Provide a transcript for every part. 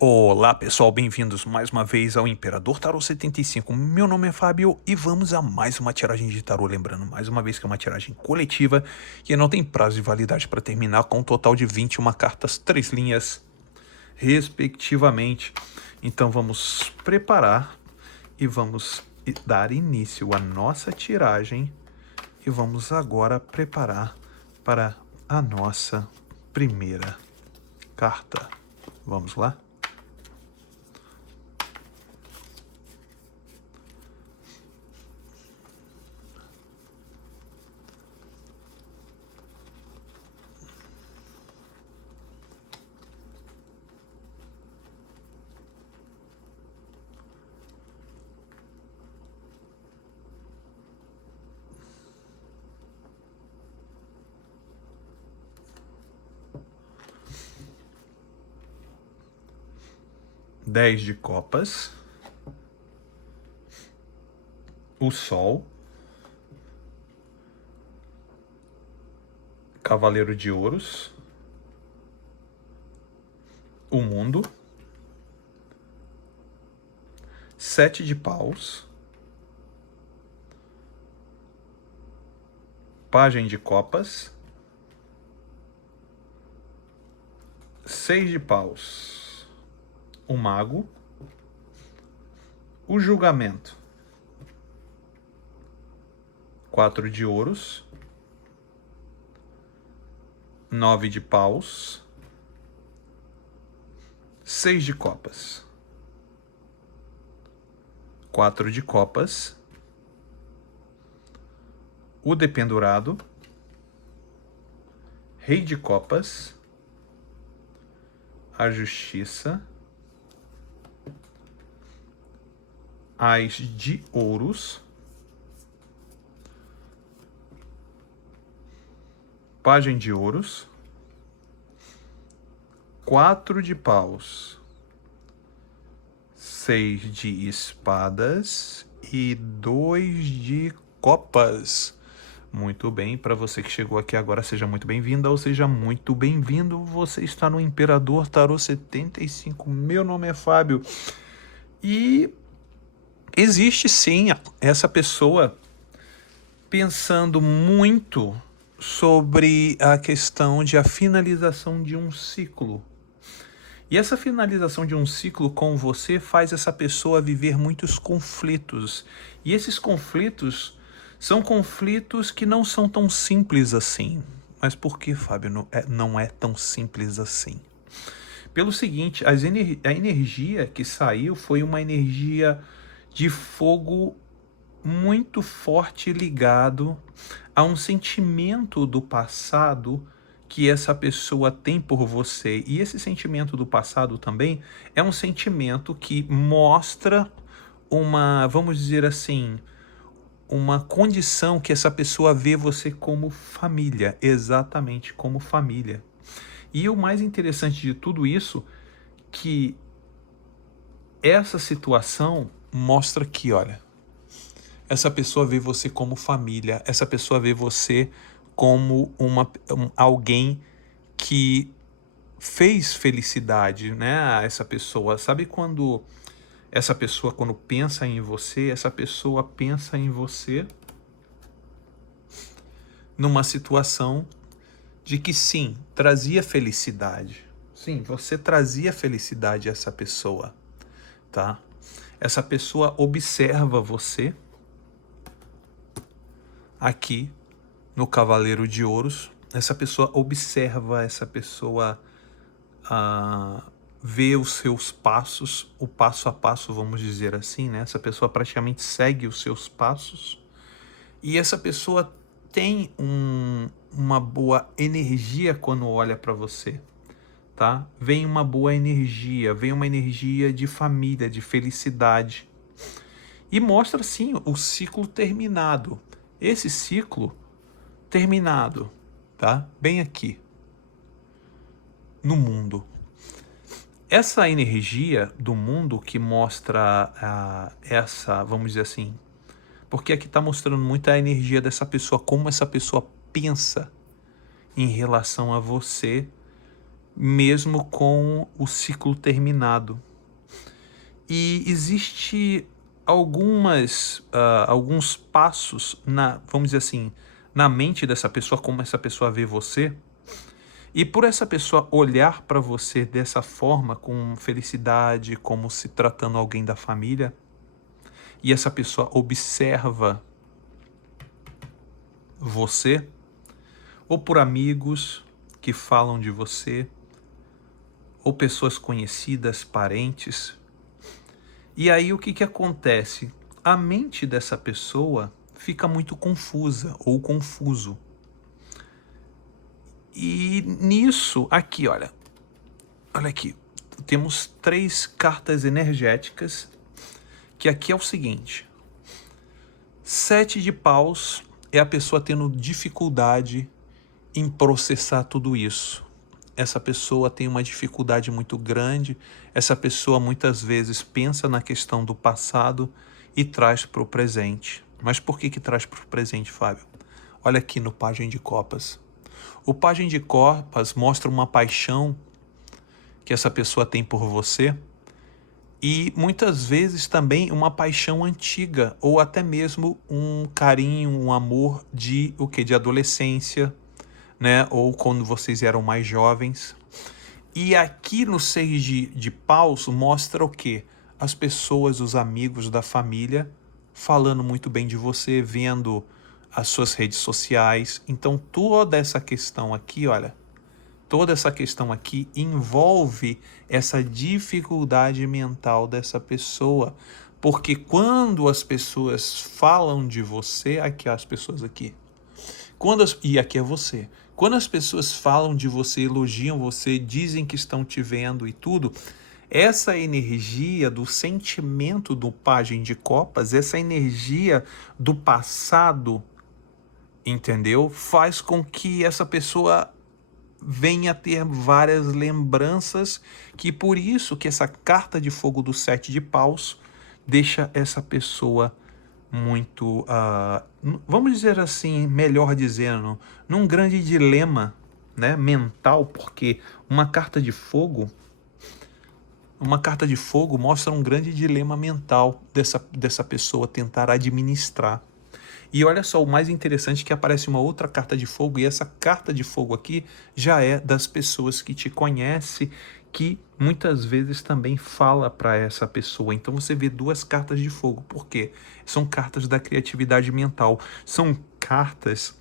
Olá pessoal, bem-vindos mais uma vez ao Imperador Tarô 75. Meu nome é Fábio e vamos a mais uma tiragem de tarô. Lembrando mais uma vez que é uma tiragem coletiva que não tem prazo de validade para terminar, com um total de 21 cartas, 3 linhas, respectivamente. Então vamos preparar e vamos dar início à nossa tiragem e vamos agora preparar para a nossa primeira carta. Vamos lá? Dez de copas, o sol, cavaleiro de ouros, o mundo, 7 de paus, pajem de copas, 6 de paus, o mago, o julgamento, 4 de ouros, 9 de paus, 6 de copas, 4 de copas, o dependurado, rei de copas, a justiça, as de ouros, pajem de ouros, 4 de paus, 6 de espadas e 2 de copas. Muito bem, para você que chegou aqui agora, seja muito bem-vinda ou seja muito bem-vindo. Você está no Imperador Tarô 75. Meu nome é Fábio. E existe sim essa pessoa pensando muito sobre a questão de a finalização de um ciclo. E essa finalização de um ciclo com você faz essa pessoa viver muitos conflitos. E esses conflitos são conflitos que não são tão simples assim. Mas por que, Fábio, não é tão simples assim? Pelo seguinte, a energia que saiu foi uma energia de fogo muito forte ligado a um sentimento do passado que essa pessoa tem por você. E esse sentimento do passado também é um sentimento que mostra uma, vamos dizer assim, uma condição que essa pessoa vê você como família, exatamente como família. E o mais interessante de tudo isso, que essa situação mostra que, olha, essa pessoa vê você como família, essa pessoa vê você como alguém que fez felicidade, né, a essa pessoa. Sabe quando essa pessoa, quando pensa em você, essa pessoa pensa em você numa situação de que sim, trazia felicidade. Sim, você trazia felicidade a essa pessoa, tá? Essa pessoa observa você aqui no Cavaleiro de Ouros. Essa pessoa observa, essa pessoa vê os seus passos, o passo a passo, vamos dizer assim, né? Essa pessoa praticamente segue os seus passos e essa pessoa tem uma boa energia quando olha para você, tá? Vem uma boa energia, vem uma energia de família, de felicidade. E mostra, sim, o ciclo terminado. Esse ciclo terminado, tá? Bem aqui, no mundo. Essa energia do mundo que mostra essa, vamos dizer assim, porque aqui está mostrando muito a energia dessa pessoa, como essa pessoa pensa em relação a você, mesmo com o ciclo terminado. E existe alguns passos vamos dizer assim, na mente dessa pessoa, como essa pessoa vê você, e por essa pessoa olhar para você dessa forma, com felicidade, como se tratando alguém da família, e essa pessoa observa você, ou por amigos que falam de você, ou pessoas conhecidas, parentes. E aí o que que acontece? A mente dessa pessoa fica muito confusa ou confuso. E nisso, aqui, olha aqui, temos 3 cartas energéticas, que aqui é o seguinte: 7 de paus é a pessoa tendo dificuldade em processar tudo isso. Essa pessoa tem uma dificuldade muito grande, essa pessoa muitas vezes pensa na questão do passado e traz para o presente. Mas por que traz para o presente, Fábio? Olha aqui no Pajem de Copas. O Pajem de Copas mostra uma paixão que essa pessoa tem por você e muitas vezes também uma paixão antiga ou até mesmo um carinho, um amor de de adolescência, né? Ou quando vocês eram mais jovens. E aqui no 6 de paus mostra o quê? As pessoas, os amigos da família falando muito bem de você, vendo as suas redes sociais. Então toda essa questão aqui, olha, toda essa questão aqui envolve essa dificuldade mental dessa pessoa. Porque quando as pessoas falam de você, aqui as pessoas aqui, e aqui é você. Quando as pessoas falam de você, elogiam você, dizem que estão te vendo e tudo, essa energia do sentimento do Pajem de Copas, essa energia do passado, entendeu? Faz com que essa pessoa venha a ter várias lembranças, que por isso que essa carta de fogo do 7 de paus deixa essa pessoa muito, vamos dizer assim, melhor dizendo, num grande dilema, né, mental, porque uma carta de fogo mostra um grande dilema mental dessa pessoa tentar administrar. E olha só, o mais interessante é que aparece uma outra carta de fogo, e essa carta de fogo aqui já é das pessoas que te conhecem, que muitas vezes também fala para essa pessoa. Então você vê 2 cartas de fogo. Por quê? São cartas da criatividade mental. São cartas,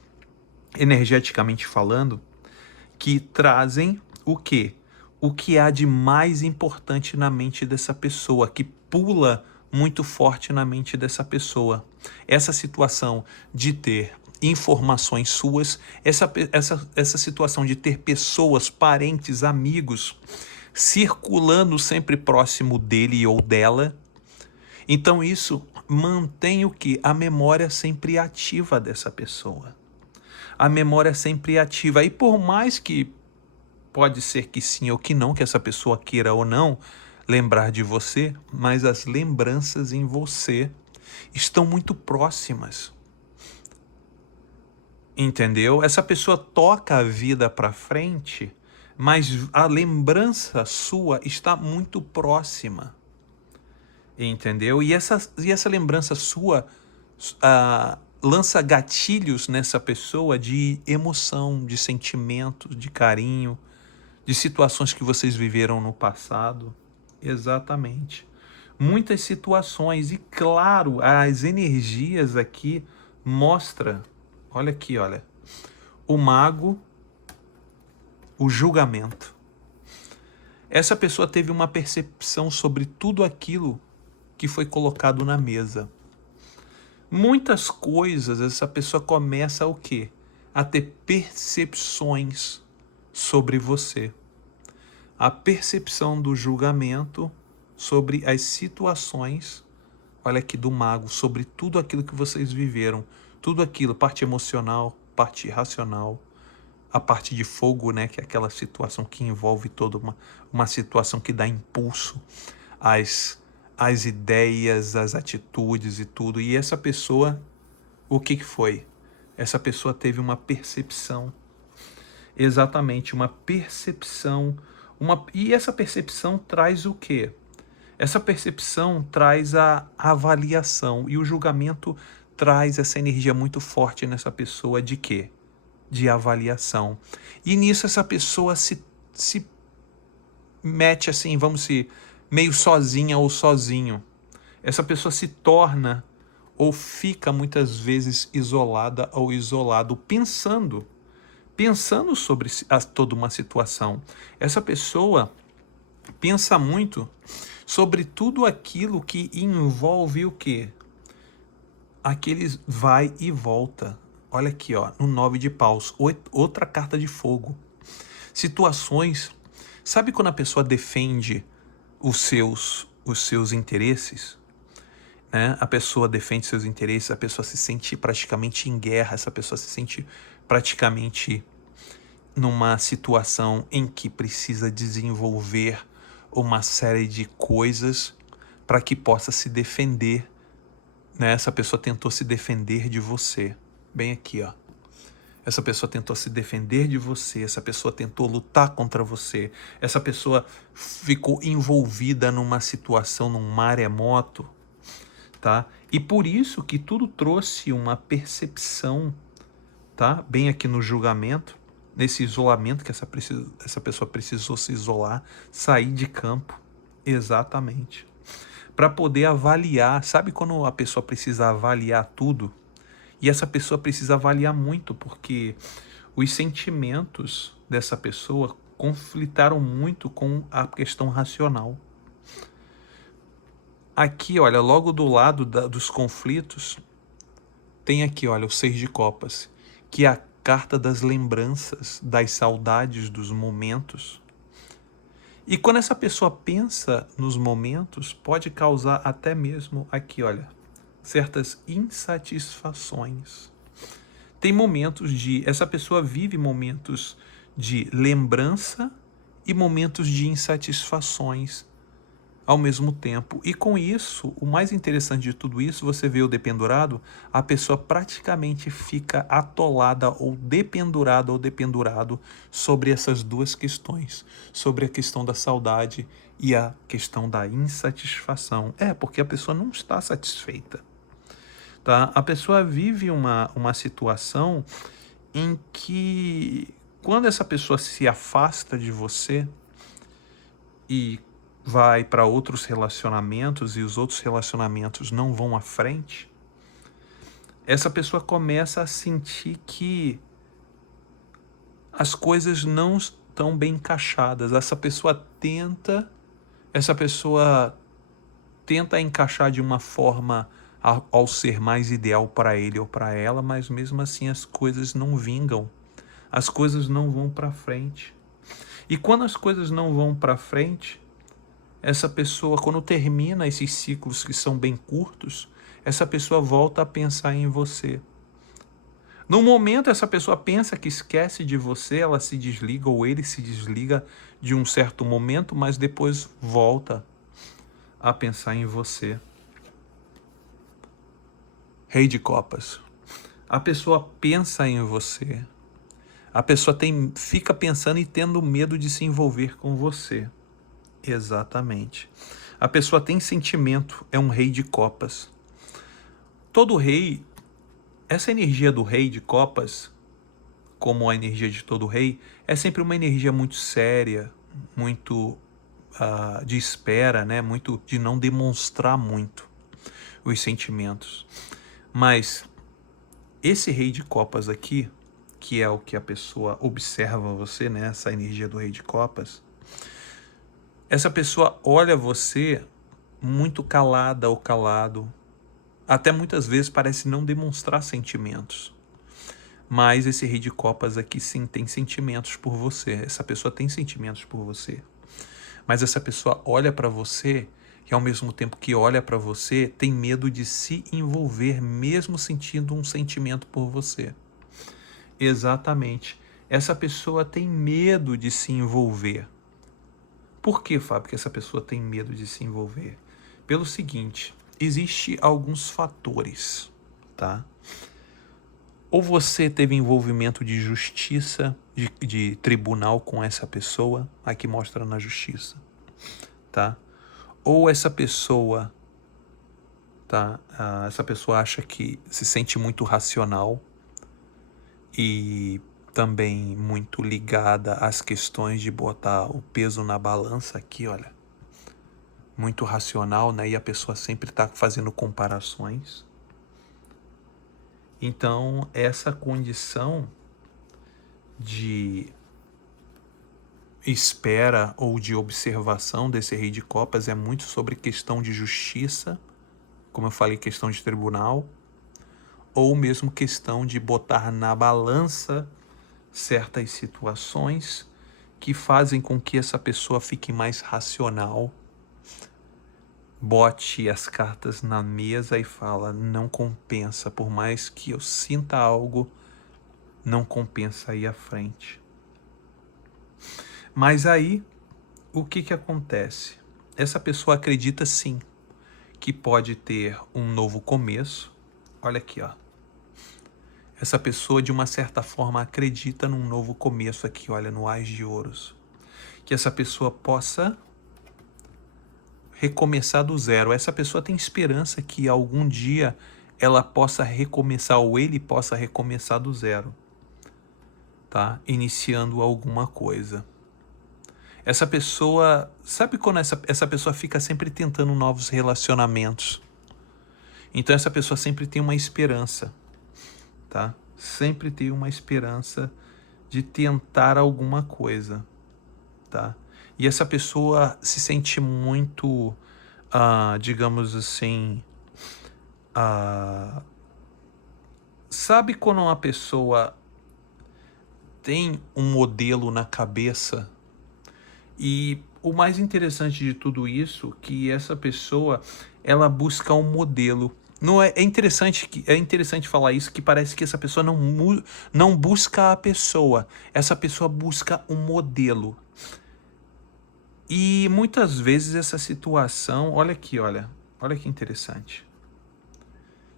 energeticamente falando, que trazem o quê? O que há de mais importante na mente dessa pessoa, que pula muito forte na mente dessa pessoa. Essa situação de ter informações suas, essa situação de ter pessoas, parentes, amigos, circulando sempre próximo dele ou dela. Então isso mantém o quê? A memória sempre ativa dessa pessoa. A memória sempre ativa. E por mais que pode ser que sim ou que não, que essa pessoa queira ou não lembrar de você, mas as lembranças em você estão muito próximas. Entendeu? Essa pessoa toca a vida para frente, mas a lembrança sua está muito próxima. Entendeu? E essa lembrança sua lança gatilhos nessa pessoa de emoção, de sentimento, de carinho, de situações que vocês viveram no passado. Exatamente. Muitas situações. E claro, as energias aqui mostra, olha aqui, olha, o mago, o julgamento. Essa pessoa teve uma percepção sobre tudo aquilo que foi colocado na mesa. Muitas coisas, essa pessoa começa o quê? A ter percepções sobre você. A percepção do julgamento sobre as situações, olha aqui, do mago, sobre tudo aquilo que vocês viveram, tudo aquilo, parte emocional, parte racional, a parte de fogo, né, que é aquela situação que envolve toda uma situação que dá impulso às ideias, às atitudes e tudo. E essa pessoa, o que foi? Essa pessoa teve uma percepção. Exatamente, uma percepção. E essa percepção traz o quê? Essa percepção traz a avaliação, e o julgamento traz essa energia muito forte nessa pessoa de quê? De avaliação. E nisso essa pessoa se mete assim, vamos se meio sozinha ou sozinho. Essa pessoa se torna ou fica muitas vezes isolada ou isolado, pensando sobre toda uma situação. Essa pessoa pensa muito sobre tudo aquilo que envolve o quê? Aqueles vai e volta. Olha aqui, ó, no 9 de paus, outra carta de fogo. Situações, sabe quando a pessoa defende os seus interesses? Né? A pessoa defende seus interesses, a pessoa se sente praticamente em guerra, essa pessoa se sente praticamente numa situação em que precisa desenvolver uma série de coisas para que possa se defender, né? Essa pessoa tentou se defender de você, bem aqui, ó. Essa pessoa tentou se defender de você, essa pessoa tentou lutar contra você, essa pessoa ficou envolvida numa situação, num maremoto, tá? E por isso que tudo trouxe uma percepção, tá? Bem aqui no julgamento, nesse isolamento que essa pessoa precisou se isolar, sair de campo, exatamente, para poder avaliar. Sabe quando a pessoa precisa avaliar tudo? E essa pessoa precisa avaliar muito, porque os sentimentos dessa pessoa conflitaram muito com a questão racional. Aqui, olha, logo do lado dos conflitos, tem aqui, olha, o 6 de copas, que é a carta das lembranças, das saudades, dos momentos. E quando essa pessoa pensa nos momentos, pode causar até mesmo aqui, olha, certas insatisfações. Tem momentos essa pessoa vive momentos de lembrança e momentos de insatisfações ao mesmo tempo. E com isso, o mais interessante de tudo isso, você vê o dependurado, a pessoa praticamente fica atolada ou dependurado sobre essas duas questões, sobre a questão da saudade e a questão da insatisfação. Porque a pessoa não está satisfeita. Tá? A pessoa vive uma situação em que, quando essa pessoa se afasta de você e vai para outros relacionamentos e os outros relacionamentos não vão à frente, essa pessoa começa a sentir que as coisas não estão bem encaixadas. Essa pessoa tenta encaixar de uma forma ao ser mais ideal para ele ou para ela, mas mesmo assim as coisas não vingam, as coisas não vão para frente. E quando as coisas não vão para frente, essa pessoa, quando termina esses ciclos que são bem curtos, essa pessoa volta a pensar em você. No momento, essa pessoa pensa que esquece de você, ela se desliga ou ele se desliga de um certo momento, mas depois volta a pensar em você. Rei de Copas. A pessoa pensa em você. A pessoa fica pensando e tendo medo de se envolver com você. Exatamente. A pessoa tem sentimento, é um rei de copas. Todo rei, essa energia do rei de copas, como a energia de todo rei, é sempre uma energia muito séria, muito de espera, né? Muito de não demonstrar muito os sentimentos. Mas esse rei de copas aqui, que é o que a pessoa observa você, né? Essa energia do rei de copas, essa pessoa olha você muito calada ou calado, até muitas vezes parece não demonstrar sentimentos. Mas esse rei de copas aqui sim tem sentimentos por você. Essa pessoa tem sentimentos por você. Mas essa pessoa olha para você e ao mesmo tempo que olha para você, tem medo de se envolver, mesmo sentindo um sentimento por você. Exatamente. Essa pessoa tem medo de se envolver. Por que, Fábio, que essa pessoa tem medo de se envolver? Pelo seguinte, existe alguns fatores, tá? Ou você teve envolvimento de justiça, de tribunal com essa pessoa, aqui mostra na justiça, tá? Ou essa pessoa, tá? Essa pessoa acha que se sente muito racional e também muito ligada às questões de botar o peso na balança aqui, olha. Muito racional, né? E a pessoa sempre está fazendo comparações. Então, essa condição de espera ou de observação desse rei de copas é muito sobre questão de justiça, como eu falei, questão de tribunal, ou mesmo questão de botar na balança certas situações que fazem com que essa pessoa fique mais racional, bote as cartas na mesa e fala, não compensa, por mais que eu sinta algo, não compensa ir à frente. Mas aí, o que acontece? Essa pessoa acredita sim que pode ter um novo começo. Olha aqui, ó. Essa pessoa, de uma certa forma, acredita num novo começo aqui, olha, no Ás de Ouros. Que essa pessoa possa recomeçar do zero. Essa pessoa tem esperança que algum dia ela possa recomeçar, ou ele possa recomeçar do zero, tá? Iniciando alguma coisa. Essa pessoa, sabe quando essa pessoa fica sempre tentando novos relacionamentos? Então essa pessoa sempre tem uma esperança, tá? Sempre tem uma esperança de tentar alguma coisa, tá? E essa pessoa se sente muito, digamos assim, sabe quando uma pessoa tem um modelo na cabeça? E o mais interessante de tudo isso, que essa pessoa, ela busca um modelo. Não é interessante falar isso, que parece que essa pessoa não busca a pessoa, essa pessoa busca um modelo. E muitas vezes essa situação, olha aqui, olha que interessante.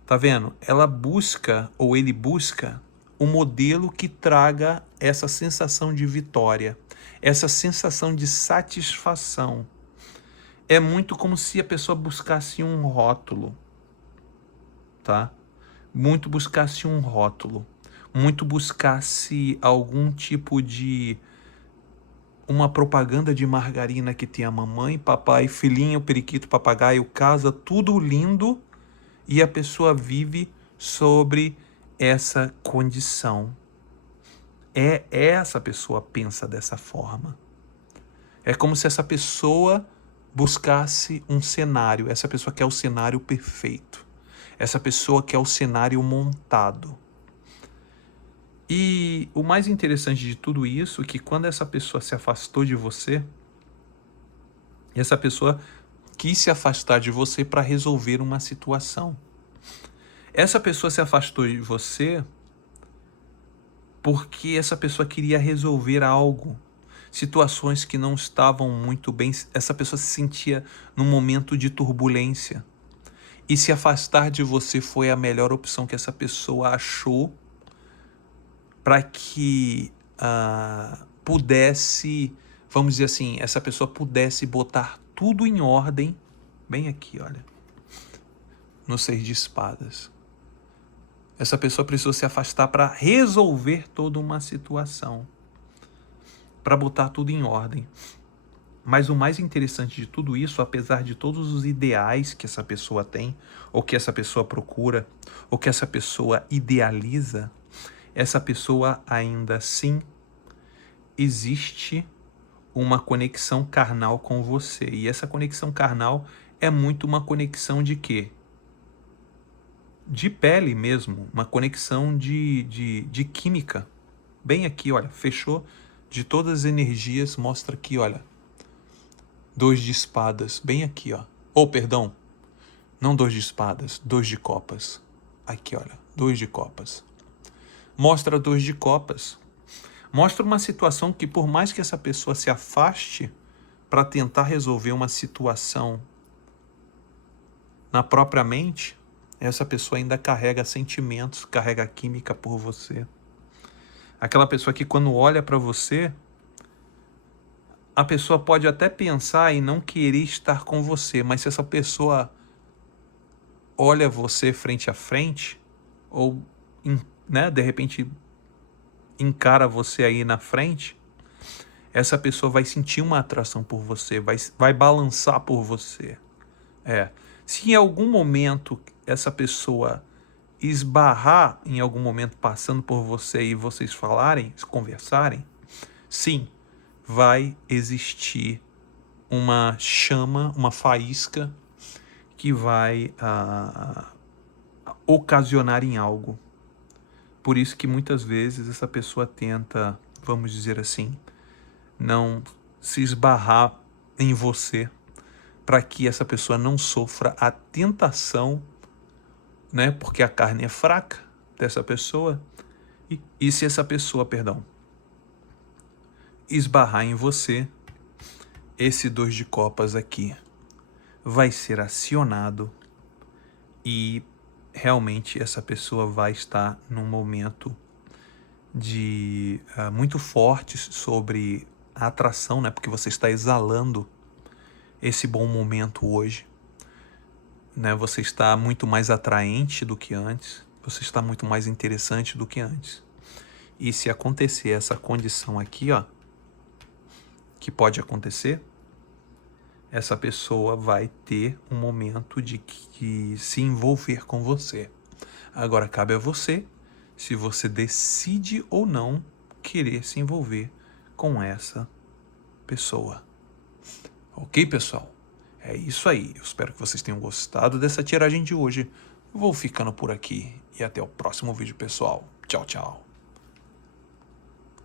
Tá vendo? Ela busca, ou ele busca, um modelo que traga essa sensação de vitória, essa sensação de satisfação. É muito como se a pessoa buscasse um rótulo, tá? Muito buscasse um rótulo, muito buscasse algum tipo de uma propaganda de margarina que tem a mamãe, papai, filhinho, periquito, papagaio, casa, tudo lindo, e a pessoa vive sobre essa condição. Essa pessoa pensa dessa forma. É como se essa pessoa buscasse um cenário. Essa pessoa quer o cenário perfeito. Essa pessoa quer o cenário montado. E o mais interessante de tudo isso é que quando essa pessoa se afastou de você, essa pessoa quis se afastar de você para resolver uma situação. Essa pessoa se afastou de você porque essa pessoa queria resolver algo, situações que não estavam muito bem. Essa pessoa se sentia num momento de turbulência. E se afastar de você foi a melhor opção que essa pessoa achou para que pudesse, vamos dizer assim, essa pessoa pudesse botar tudo em ordem, bem aqui, olha, no 6 de espadas. Essa pessoa precisou se afastar para resolver toda uma situação, para botar tudo em ordem. Mas o mais interessante de tudo isso, apesar de todos os ideais que essa pessoa tem, ou que essa pessoa procura, ou que essa pessoa idealiza, essa pessoa ainda assim existe uma conexão carnal com você. E essa conexão carnal é muito uma conexão de quê? De pele mesmo, uma conexão de química. Bem aqui, olha, fechou de todas as energias, mostra aqui, olha, 2 de espadas, bem aqui, ó. Perdão, não 2 de espadas, 2 de copas. Aqui, olha, 2 de copas. Mostra 2 de copas. Mostra uma situação que, por mais que essa pessoa se afaste para tentar resolver uma situação na própria mente, essa pessoa ainda carrega sentimentos, carrega química por você. Aquela pessoa que quando olha para você, a pessoa pode até pensar em não querer estar com você, mas se essa pessoa olha você frente a frente, ou né, de repente encara você aí na frente, essa pessoa vai sentir uma atração por você, vai balançar por você. Se em algum momento essa pessoa esbarrar em algum momento passando por você e vocês falarem, conversarem, sim, vai existir uma chama, uma faísca que vai ocasionar em algo. Por isso que muitas vezes essa pessoa tenta, vamos dizer assim, não se esbarrar em você, para que essa pessoa não sofra a tentação, né? Porque a carne é fraca dessa pessoa. E se essa pessoa, esbarrar em você, esse 2 de copas aqui vai ser acionado e realmente essa pessoa vai estar num momento de muito forte sobre a atração, né? Porque você está exalando esse bom momento hoje, né? Você está muito mais atraente do que antes, você está muito mais interessante do que antes. E se acontecer essa condição aqui, ó, que pode acontecer, essa pessoa vai ter um momento de se envolver com você. Agora cabe a você se você decide ou não querer se envolver com essa pessoa. Ok, pessoal? É isso aí. Eu espero que vocês tenham gostado dessa tiragem de hoje. Vou ficando por aqui e até o próximo vídeo, pessoal. Tchau, tchau.